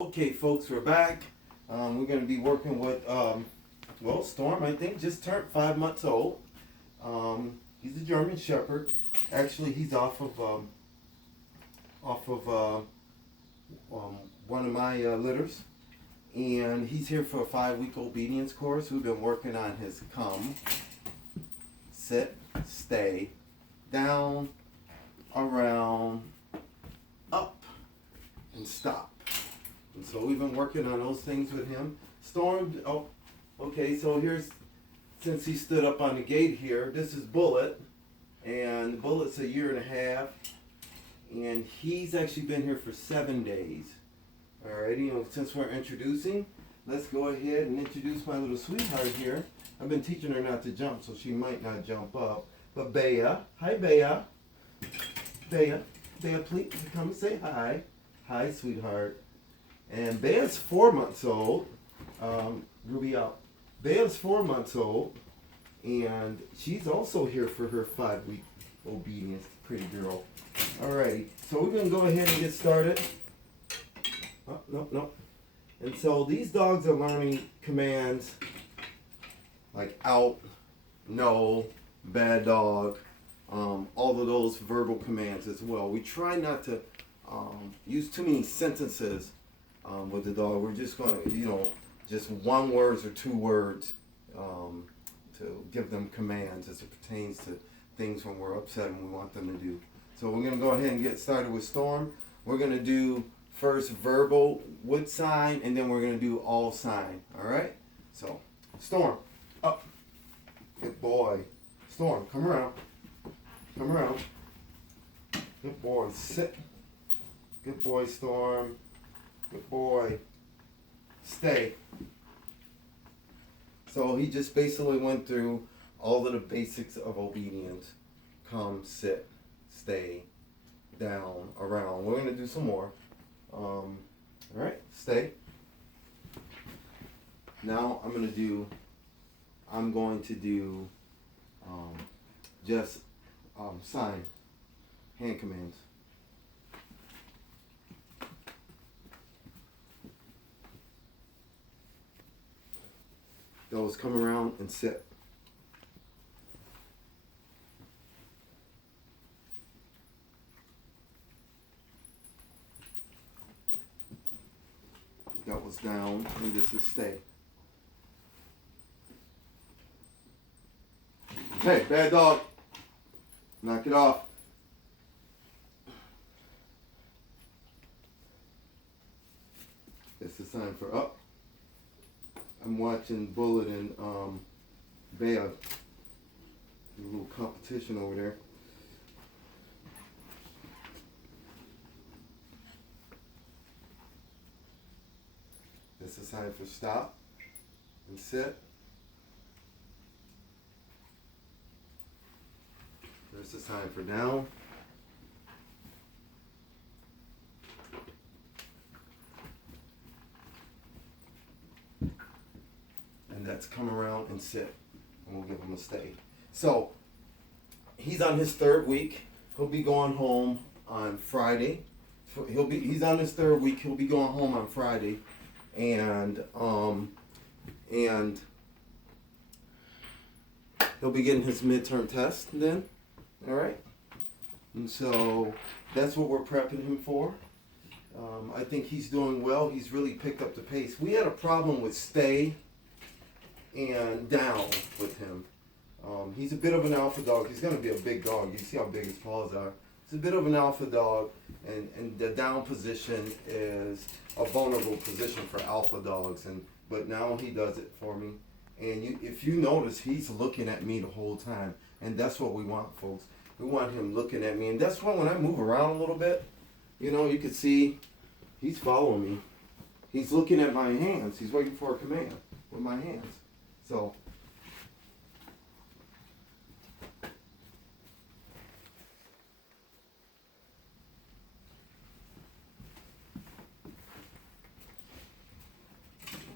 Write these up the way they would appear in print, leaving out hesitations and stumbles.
Okay, folks, we're back. We're going to be working with, Storm, I think, just turned 5 months old. He's a German Shepherd. Actually, he's off of one of my litters. And he's here for a 5-week obedience course. We've been working on his come, sit, stay, down, around, up, and stop. And so we've been working on those things with him. Storm, so since he stood up on the gate here, this is Bullet. And Bullet's 1.5 years. And he's actually been here for 7 days. Alrighty, since we're introducing, let's go ahead and introduce my little sweetheart here. I've been teaching her not to jump, so she might not jump up. But Bea, hi Bea. Bea, please come and say hi. Hi, sweetheart. And Bea's 4 months old. Ruby out. Bea's 4 months old, and she's also here for her 5-week obedience. Pretty girl. Alrighty, so we're gonna go ahead and get started. Oh, no. And so these dogs are learning commands like out, no, bad dog, all of those verbal commands as well. We try not to use too many sentences with the dog. We're just going to, just 1 words or 2 words to give them commands as it pertains to things when we're upset and we want them to do. So we're going to go ahead and get started with Storm. We're going to do first verbal with sign, and then we're going to do all sign. All right? So, Storm, up. Good boy. Storm, come around. Come around. Good boy. Sit. Good boy, Storm. Good boy. Stay. So he just basically went through all of the basics of obedience. Come, sit, stay, down, around. We're going to do some more. All right, stay. Now I'm going to do just sign, hand commands. Those come around and sit. That was down, and this is stay. Hey, bad dog. Knock it off. It's a sign for up. I'm watching Bullet and Bea. A little competition over there. That's a sign for stop and sit. There's a sign for down. And that's come around and sit. And we'll give him a stay. So, he's on his 3rd week. He'll be going home on Friday. He's on his 3rd week. He'll be going home on Friday. And he'll be getting his midterm test then. All right. And so that's what we're prepping him for. I think he's doing well. He's really picked up the pace. We had a problem with stay and down with him. He's a bit of an alpha dog. He's going to be a big dog. You see how big his paws are. He's a bit of an alpha dog, and the down position is a vulnerable position for alpha dogs. But now he does it for me. And if you notice, he's looking at me the whole time. And that's what we want, folks. We want him looking at me. And that's why when I move around a little bit, you can see he's following me. He's looking at my hands. He's waiting for a command with my hands. So,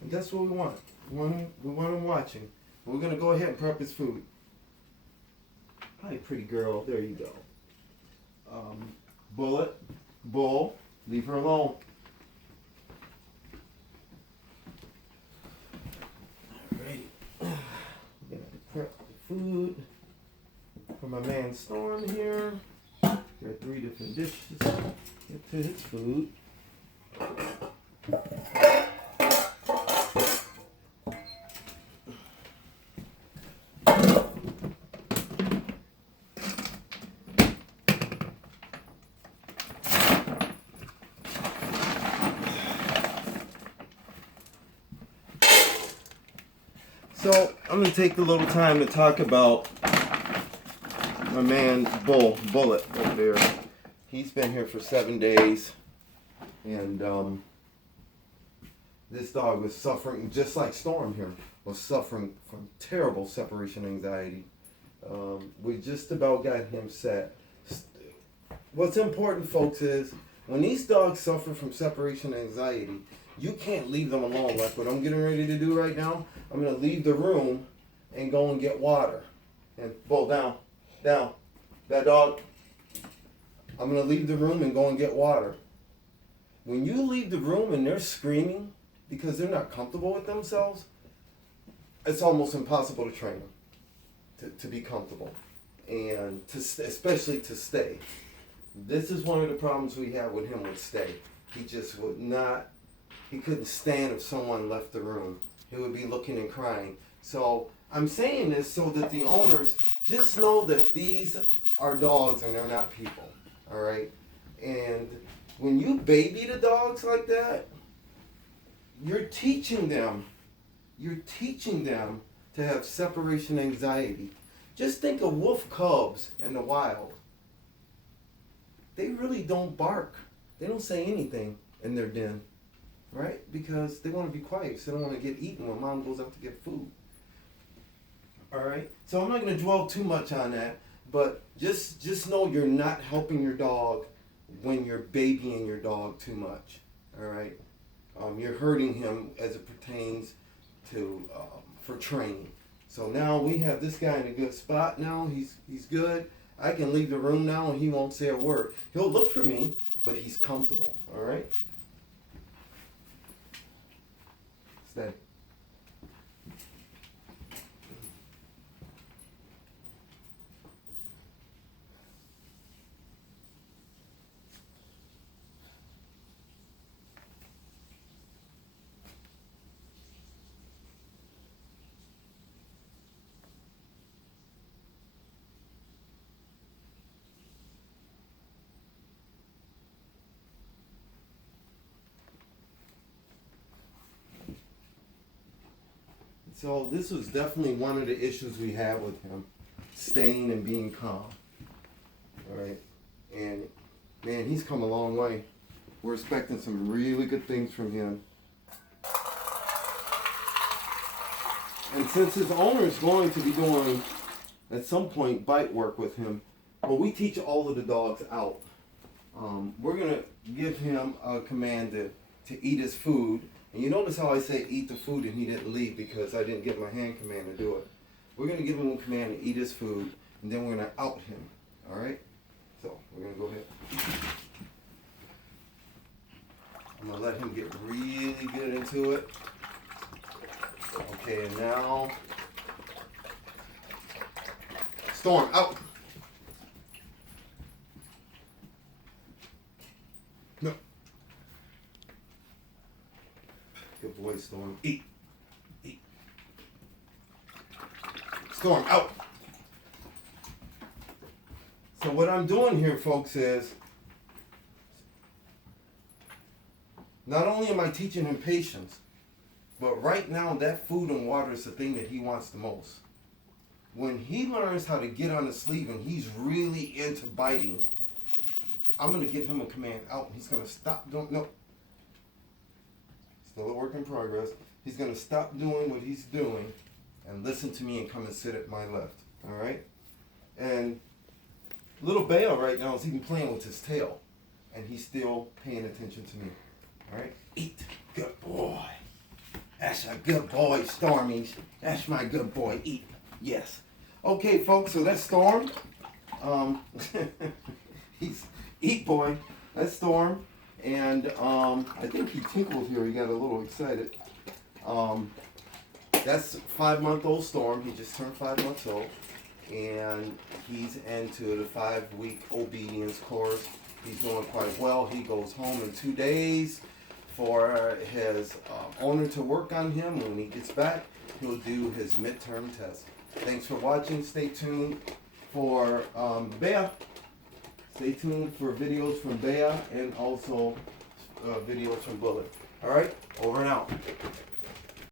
and that's what we want. We want him watching. We're going to go ahead and prep his food. Hi, pretty girl. There you go. Bullet, Bull, leave her alone. for my man Storm here. Got 3 different dishes. Get to his food. So I'm gonna take a little time to talk about my man Bullet over there. He's been here for 7 days, and this dog was suffering, just like Storm here, was suffering from terrible separation anxiety. We just about got him set. What's important, folks, is when these dogs suffer from separation anxiety, you can't leave them alone. Like what I'm getting ready to do right now, I'm going to leave the room and go and get water. And Bull, down. That dog. I'm going to leave the room and go and get water. When you leave the room and they're screaming because they're not comfortable with themselves, it's almost impossible to train them to be comfortable, and especially to stay. This is one of the problems we have with him with stay. He just would not, he couldn't stand if someone left the room. He would be looking and crying. So I'm saying this so that the owners just know that these are dogs and they're not people. All right? And when you baby the dogs like that, you're teaching them to have separation anxiety. Just think of wolf cubs in the wild. They really don't bark. They don't say anything in their den, right? Because they want to be quiet. So they don't want to get eaten when mom goes out to get food. All right? So I'm not going to dwell too much on that, but just know you're not helping your dog when you're babying your dog too much. All right? You're hurting him as it pertains to for training. So now we have this guy in a good spot now. He's good. I can leave the room now and he won't say a word. He'll look for me, but he's comfortable. All right? Stay. So this was definitely one of the issues we had with him, staying and being calm. All right, and man, he's come a long way. We're expecting some really good things from him. And since his owner is going to be doing, at some point, bite work with him, well, we teach all of the dogs out. We're gonna give him a command to eat his food. And you notice how I say eat the food and he didn't leave because I didn't give him a hand command to do it. We're going to give him a command to eat his food, and then we're going to out him. All right? So we're going to go ahead. I'm going to let him get really good into it. Okay, and now Storm, out. No. Good boy, Storm. Eat. Eat. Storm, out. So what I'm doing here, folks, is not only am I teaching him patience, but right now that food and water is the thing that he wants the most. When he learns how to get on the sleeve and he's really into biting, I'm going to give him a command out. He's going to stop doing, no. Still a work in progress. He's going to stop doing what he's doing and listen to me and come and sit at my left. All right? And little Bale right now is even playing with his tail. And he's still paying attention to me. All right? Eat. Good boy. That's a good boy, Stormy. That's my good boy. Eat. Yes. Okay, folks, so that's Storm. He's eat boy. That's Storm. And I think he tinkled here. He got a little excited. That's 5-month-old Storm. He just turned 5 months old. and he's into the 5-week obedience course. He's doing quite well. He goes home in 2 days for his owner to work on him. When he gets back, he'll do his midterm test. Thanks for watching. Stay tuned for Bea. Stay tuned for videos from Bea and also videos from Bullet. All right, over and out.